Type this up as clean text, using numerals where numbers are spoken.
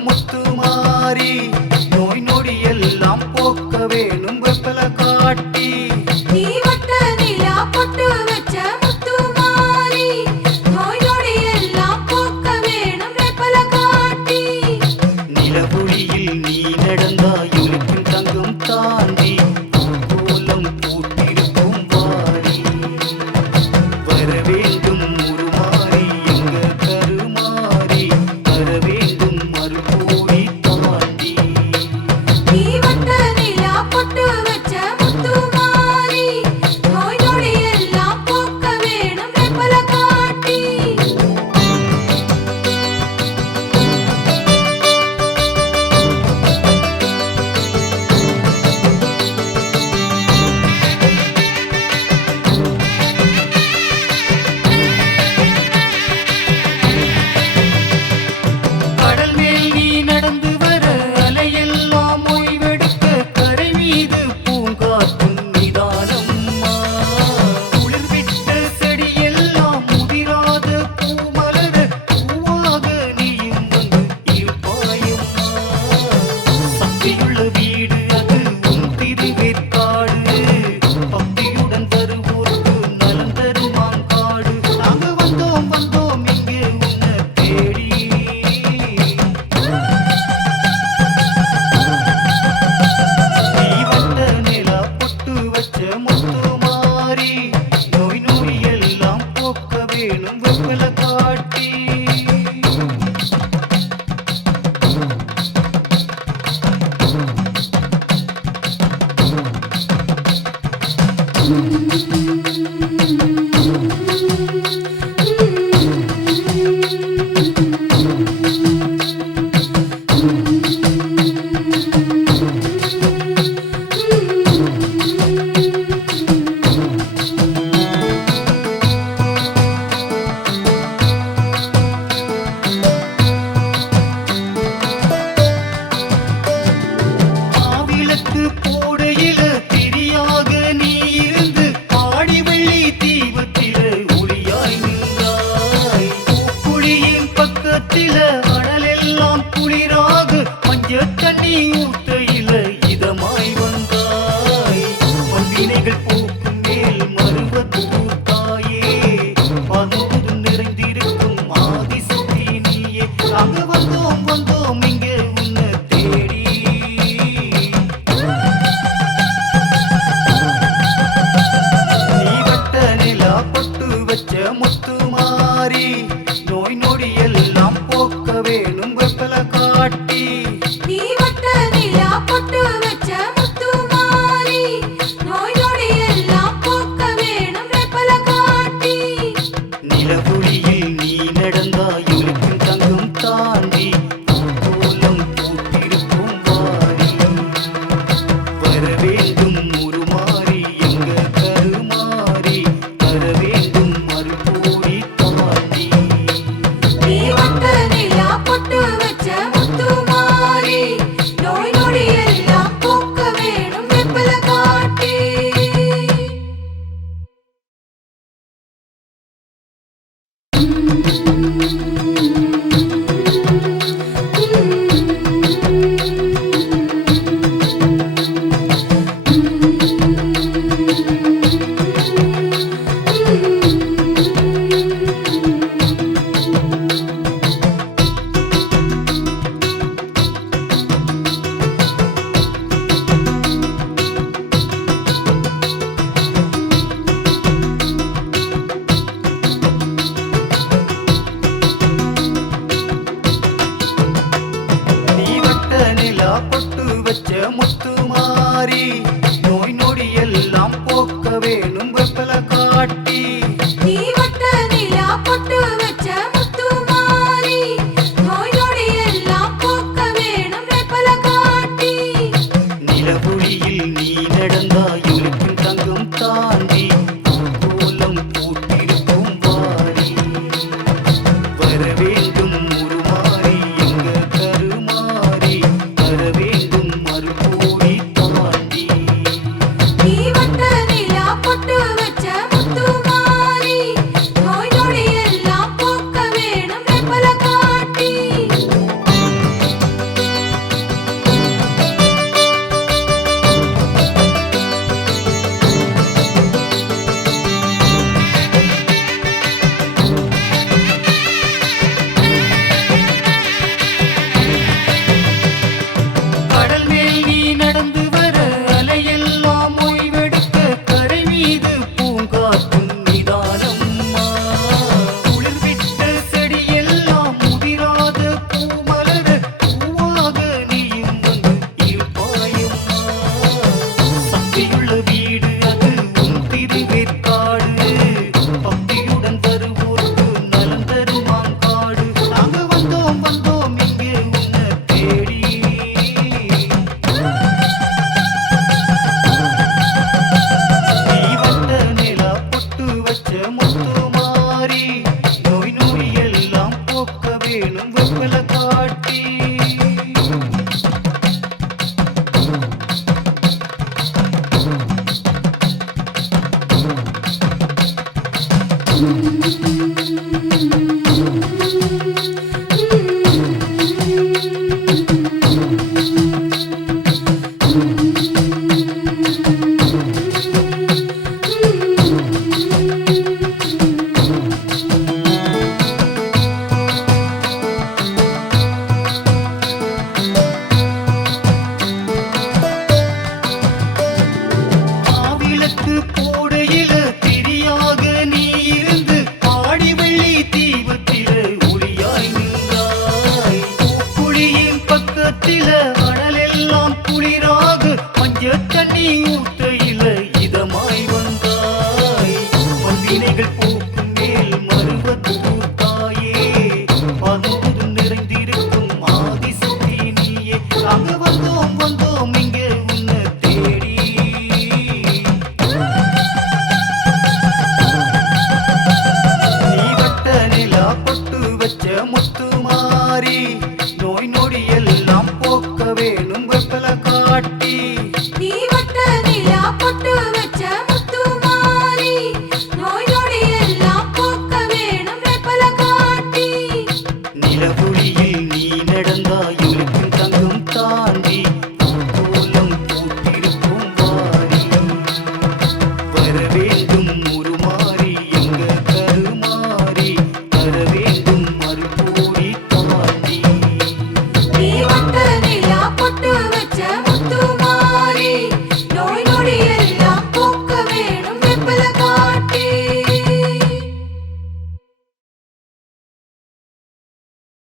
முத்துமாரி நோய் நொடி எல்லாம் போக்க வேணும் வெப்பல காட்டி நீ வட்ட நிலா பொட்டு வச்ச முத்துமாரி நோய் நொடி எல்லாம் போக்க வேணும் வெப்பல காட்டி நிலவுளியில் நீ நடந்தாயுக்கும் தங்கும் தாண்டி கோலம் பூத்திருக்கும் வாரி வர வேண்டும் உருமாறி எங்க கருமாறி வர வேண்டும் மறுபூரி தாண்டி நீ வட்ட நிலா பொட்டு வச்ச முத்துமாரி நோய் நொடி எல்லாம் போக்க வேணும் வெப்பல காட்டி கடல் மேல் நீ நடந்து வர அலையெல்லாம் ஓய்வெடுக்க கரை மீது பூங்காற்றும் நிதானம்மா குளிர் விட்ட செடியெல்லாம் முதிராத பூமலர பூவாக நீயும் வந்து இருப்பாயம்மா சக்தியுள்ள வீடு அது உன் திருவேற்காடு பக்தியுடன் வருவோர்க்கு நலம் தருமாம் காடு நாங்க வந்தோம் இங்கே உன்னை தேடி நீ வட்ட நிலா பொட்டு வச்ச முத்துமாரி நோய் நொடி எல்லாம் போக்க வேணும் வெப்பல காட்டி மாவிளக்கு போடையில திரியாக நீ இருந்து ஆடி வெள்ளி தீபத்தில ஒளியாய் நின்றாய் குழியின் பக்கத்தில அனலெல்லாம் குளிராக மஞ்ச தண்ணி ஊத்தையில இதமாய் வந்தாய் பந்தினைகள் போக்கும் மேல் மருவத்தூர் தாயே பந்து நிறைந்திருக்கும் ஆதிசக்தி நீயே அங்க வந்தோம் இங்கே உன்னை தேடி நீ வட்ட நிலா பொட்டு வச்ச முத்துமாரி நோய் நொடி எல்லாம் போக்க வேணும் வெப்பல காட்டி நீ வட்ட நிலா பொட்டு வச்ச முத்துமாரி நோய் நொடி எல்லாம் போக்க வேணும் வெப்பல காட்டி நிலவுளியில் நீ நடந்தாயுக்கும் தங்கும் தாண்டி கோலம் பூத்திருக்கும் வாரி வர வேண்டும் உருமாறி எங்க கருமாறி வர வேண்டும் மறுபூரி தாண்டி நீ வட்ட நிலா பொட்டு வச்ச முத்துமாரி நோய் நொடி எல்லாம் போக்க வேணும் வெப்பல காட்டி நீ வட்ட நிலா பொட்டு வச்ச முத்துமாரி நோய் நொடி எல்லாம் போக்க வேணும் வெப்பல காட்டி வேண்டும்